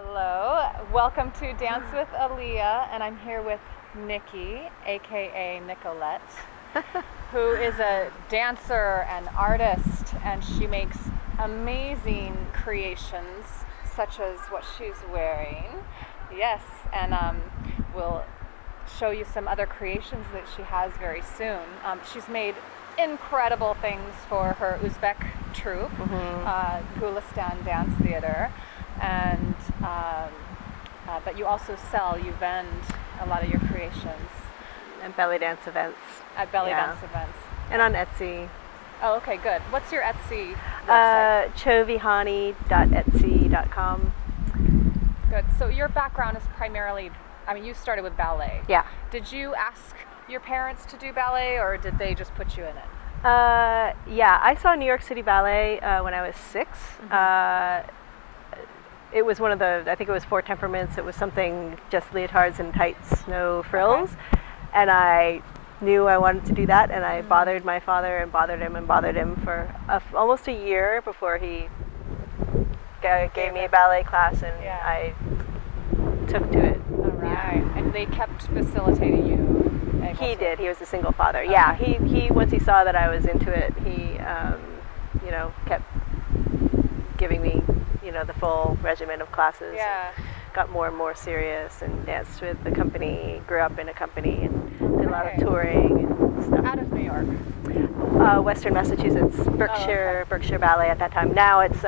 Hello, welcome to Dance with Alia, and I'm here with Nikii, aka Nicolette, who is a dancer and artist, and she makes amazing creations such as what she's wearing. Yes, and we'll show you some other creations that she has very soon. She's made incredible things for her Uzbek troupe, Gulistan Dance Theater. And but you also you vend a lot of your creations And belly dance events. at belly dance events. And on Etsy. Oh, okay, good. What's your Etsy website? Chovihani.etsy.com. Good. So your background is primarily, you started with ballet. Yeah. Did you ask your parents to do ballet, or did they just put you in it? Yeah, I saw New York City Ballet when I was 6. It was one of I think it was 4 temperaments. It was something just leotards and tights, no frills. Okay. And I knew I wanted to do that, and I bothered my father and bothered him for almost a year before he gave me a ballet class, and I took to it. All right. Yeah. And they kept facilitating you. He did. He was a single father. Okay. Yeah. He once he saw that I was into it, he kept giving me the full regimen of classes. Yeah. Got more and more serious and danced with the company, grew up in a company, and did a lot of touring and stuff. Out of New York? Western Massachusetts, Berkshire Ballet at that time. Now it's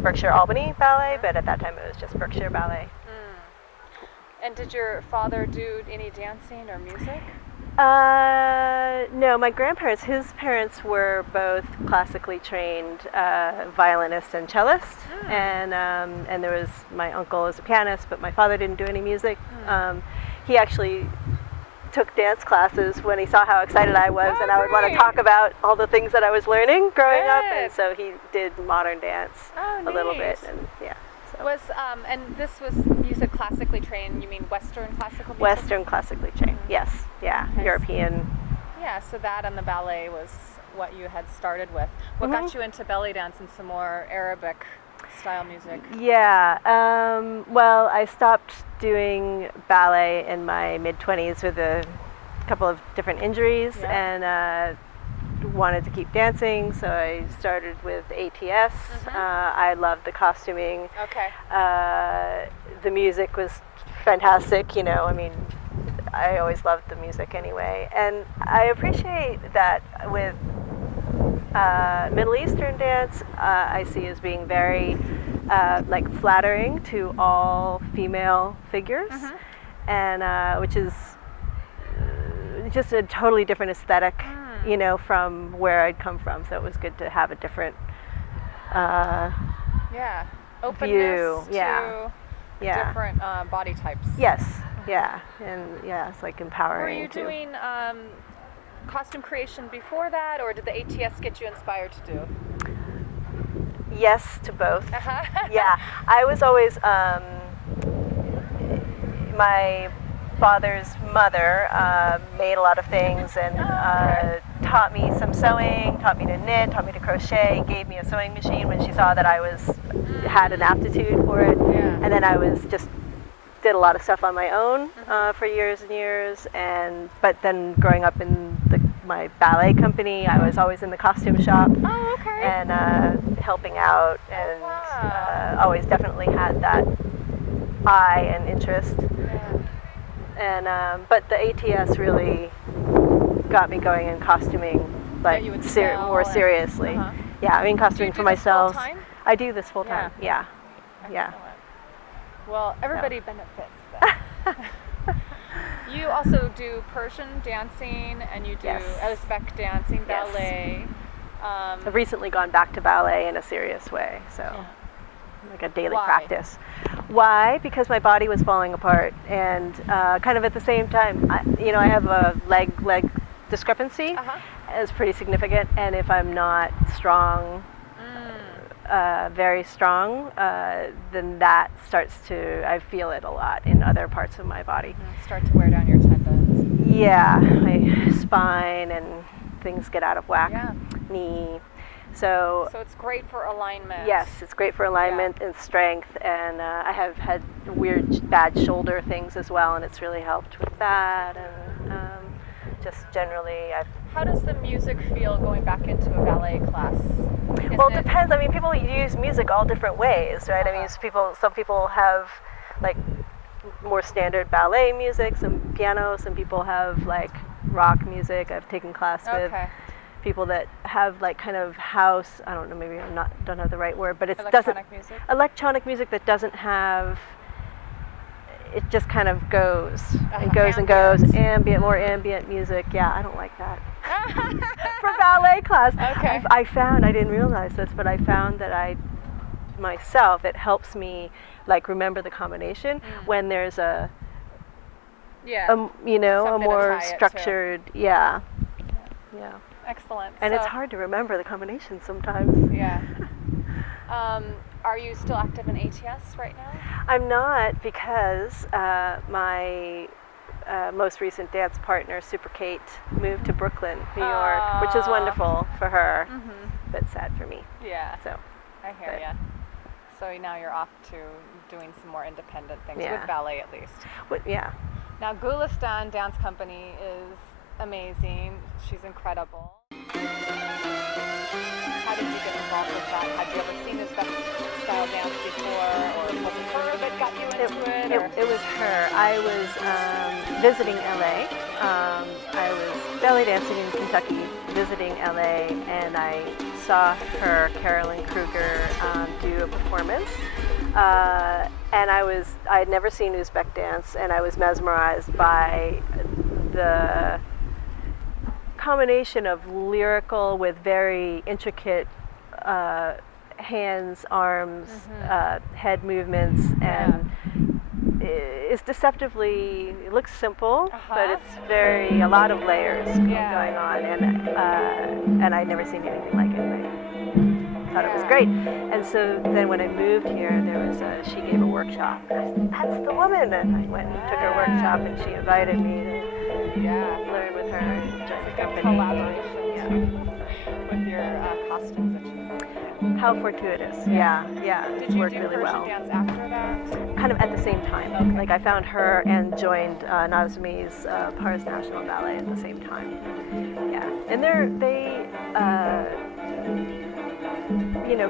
Berkshire Albany Ballet, but at that time it was just Berkshire Ballet. And did your father do any dancing or music? No, my grandparents, his parents were both classically trained violinists and cellists, and there was, my uncle was a pianist, but my father didn't do any music. He actually took dance classes when he saw how excited I was, and I would want to talk about all the things that I was learning growing up, and so he did modern dance a little bit, and yeah. And this was, you said classically trained, you mean Western classical music? Western classically trained, yes, yeah, okay. European. Yeah, so that and the ballet was what you had started with. What got you into belly dance and some more Arabic style music? Yeah, well, I stopped doing ballet in my mid-20s with a couple of different injuries, and wanted to keep dancing, so I started with ATS. I loved the costuming. Okay. The music was fantastic, I always loved the music anyway. And I appreciate that with Middle Eastern dance, I see as being very flattering to all female figures, and which is just a totally different aesthetic. From where I'd come from, so it was good to have a different openness view. To different body types. Yes, and it's like empowering. Were you doing costume creation before that, or did the ATS get you inspired to do? Yes, to both. Yeah, I was always my father's mother made a lot of things and taught me some sewing, taught me to knit, taught me to crochet, gave me a sewing machine when she saw that I had an aptitude for it. And then I did a lot of stuff on my own for years and years. But then growing up in my ballet company, I was always in the costume shop and helping out, and always definitely had that eye and interest. And but the ATS really got me going in costuming, more seriously. Yeah, costuming for myself. I do this full time. Yeah. Well, everybody benefits then. You also do Persian dancing, and you do Uzbek dancing, ballet. I've recently gone back to ballet in a serious way, so. Like a daily practice. Why? Because my body was falling apart, and kind of at the same time, I have a leg discrepancy. It's pretty significant, and if I'm not strong, very strong, then that I feel it a lot in other parts of my body. Start to wear down your tendons. Yeah, my spine and things get out of whack. Knee. So it's great for alignment. yes, it's great for alignment and strength, and I have had weird bad shoulder things as well, and it's really helped with that, and just generally How does the music feel going back into a ballet class? well, it depends. I mean, people use music all different ways, right? I mean, some people have like more standard ballet music, some piano, some people have like rock music. I've taken class with people that have like kind of house, I don't know, maybe don't have the right word, but it's electronic music that doesn't have, it just kind of goes and goes and goes, more ambient music. Yeah, I don't like that. For ballet class. Okay. I found, I didn't realize this, but I found that myself, it helps me like remember the combination when there's a more structured, yeah. Excellent. And it's hard to remember the combination sometimes. Yeah. Are you still active in ATS right now? I'm not, because my most recent dance partner, Super Kate, moved to Brooklyn, New York, which is wonderful for her, but sad for me. Yeah. So I hear you. So now you're off to doing some more independent things with ballet, at least. Yeah. Now, Gulistan Dance Company is amazing. She's incredible. How did you get involved with that? Had you ever seen Uzbek style dance before, or was it her that got you into it? It was her. I was visiting LA. I was belly dancing in Kentucky, visiting LA, and I saw her, Carolyn Kruger, do a performance. And I had never seen Uzbek dance, and I was mesmerized by the combination of lyrical with very intricate hands, arms, head movements, and it's deceptively, it looks simple, but it's a lot of layers going on, and I'd never seen anything like it. I thought it was great. And so then when I moved here, she gave a workshop. And I said, that's the woman. And I went and took her workshop, and she invited me to learn with her. It's a good collaboration with your costumes that you made. How fortuitous. Yeah. Did you worked do really Persian well. dance after that? Kind of at the same time. Okay. Like I found her and joined Nazmi's Paris National Ballet at the same time. Yeah. And they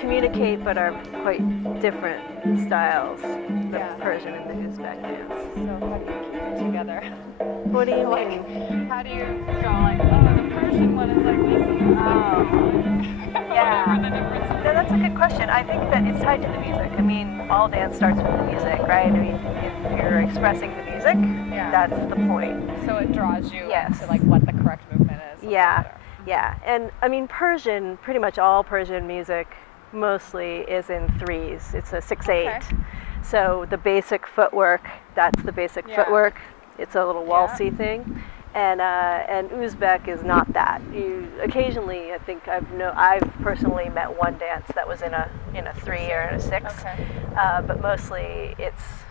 communicate, but are quite different styles, the Persian and the Uzbek dance. So how do you keep it together? What do you Like, mean? how do you go like, oh, the Persian one is like this? Whatever the difference is. No, that's a good question. I think that it's tied to the music. I mean, all dance starts with the music, right? I mean, if you're expressing the music, that's the point. So it draws you Yes. to like what the correct movement is. Yeah. And I mean, pretty much all Persian music mostly is in threes. It's a 6/8. So the basic footwork, that's the basic footwork. It's a little waltzy thing. And Uzbek is not that. Occasionally, I think I've personally met one dance that was in a 3 or in a 6. But mostly it's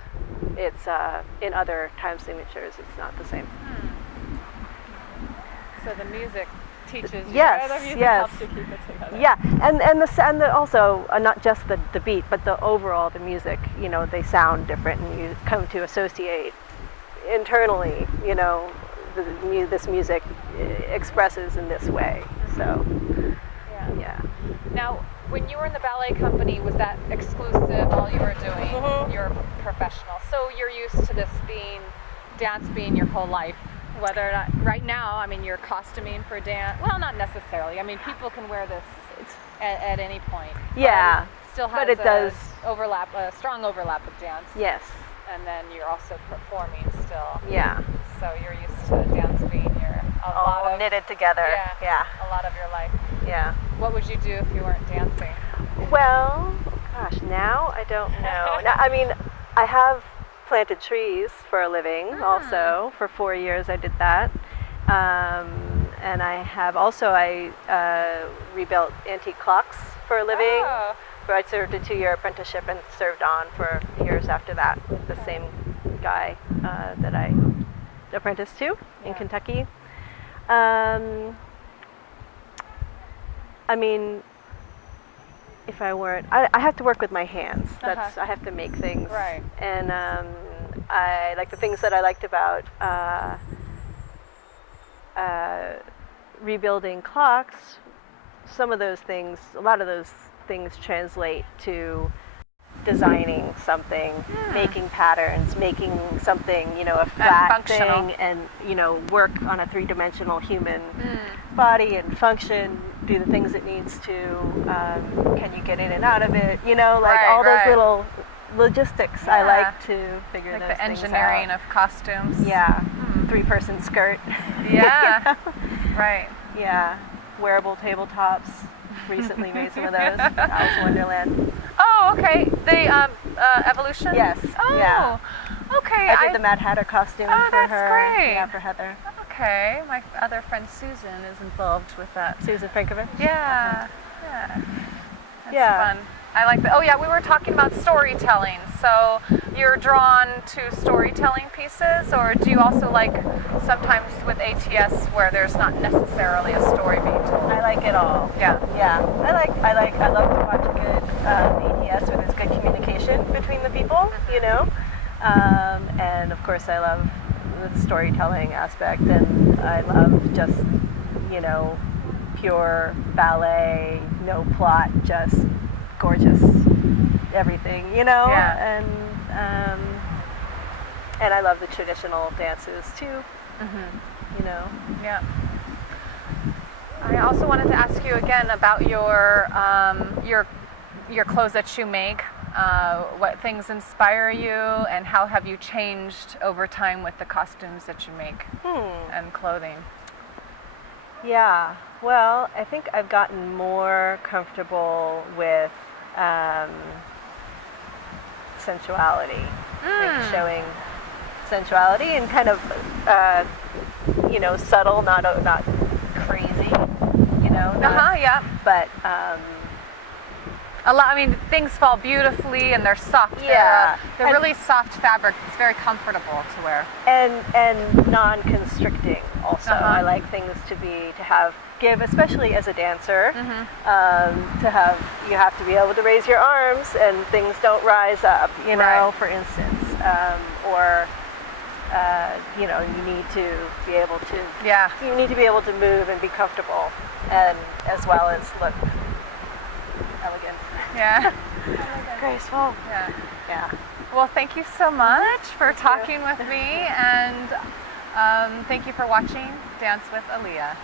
in other time signatures. It's not the same. So the music teaches you. Yes, The music yes. helps you keep it together. Yeah, and also not just the beat, but the overall the music. They sound different, and you come to associate internally. This music expresses in this way. So, yeah. Now, when you were in the ballet company, was that exclusive all you were doing? You're professional, so you're used to dance being your whole life. Whether or not right now, I mean, you're costuming for dance. Well, not necessarily. I mean, people can wear this at any point. Yeah. Still has it does a strong overlap with dance. Yes. And then you're also performing still. Yeah. So you're used to dance being all knitted together. Yeah. A lot of your life. Yeah. What would you do if you weren't dancing? Well, gosh, now I don't know. Now, I mean, I have planted trees for a living also. For 4 years I did that. And I have also, rebuilt antique clocks for a living. Where I served a 2-year apprenticeship and served on for years after that with the same guy that I apprenticed to in Kentucky. I mean, if I weren't, I have to work with my hands. That's I have to make things. Right. And I like the things that I liked about rebuilding clocks. Some of those things, a lot of those things translate to designing something, making patterns, making something, a flat thing, and work on a three-dimensional human body and function, do the things it needs to. Can you get in and out of it? All those little logistics. I like to figure those things out. The engineering of costumes. Yeah, three-person skirt. Yeah, right. Yeah, wearable tabletops. Recently made some of those. Alice in Wonderland. Oh, okay. The evolution? Yes. Oh, yeah. Okay. I did the Mad Hatter costume for her. That's great. Yeah, for Heather. Okay. My other friend Susan is involved with that. Susan Frankovich? Yeah. Yeah. That's fun. I like that. Oh, yeah, we were talking about storytelling. So you're drawn to storytelling pieces, or do you also like sometimes with ATS where there's not necessarily a story being told? I like it all. Yeah. Yeah. I love to watch a good ATS where there's good communication between the people, and of course I love the storytelling aspect, and I love just, pure ballet, no plot, just gorgeous everything, Yeah. And I love the traditional dances too, Yeah. I also wanted to ask you again about your clothes that you make. What things inspire you, and how have you changed over time with the costumes that you make and clothing? Yeah. Well, I think I've gotten more comfortable with sensuality, like showing sensuality and kind of, subtle, not crazy, Yeah. But a lot. I mean, things fall beautifully and they're soft. Yeah. They're really soft fabric. It's very comfortable to wear. And non-constricting. Also, I like things to give, especially as a dancer, you have to be able to raise your arms and things don't rise up, for instance, or you need to be able to. Yeah. You need to be able to move and be comfortable, and as well as look elegant. Yeah. Graceful. Yeah. Yeah. Well, thank you so much for talking with me, and thank you for watching Dance with Alia.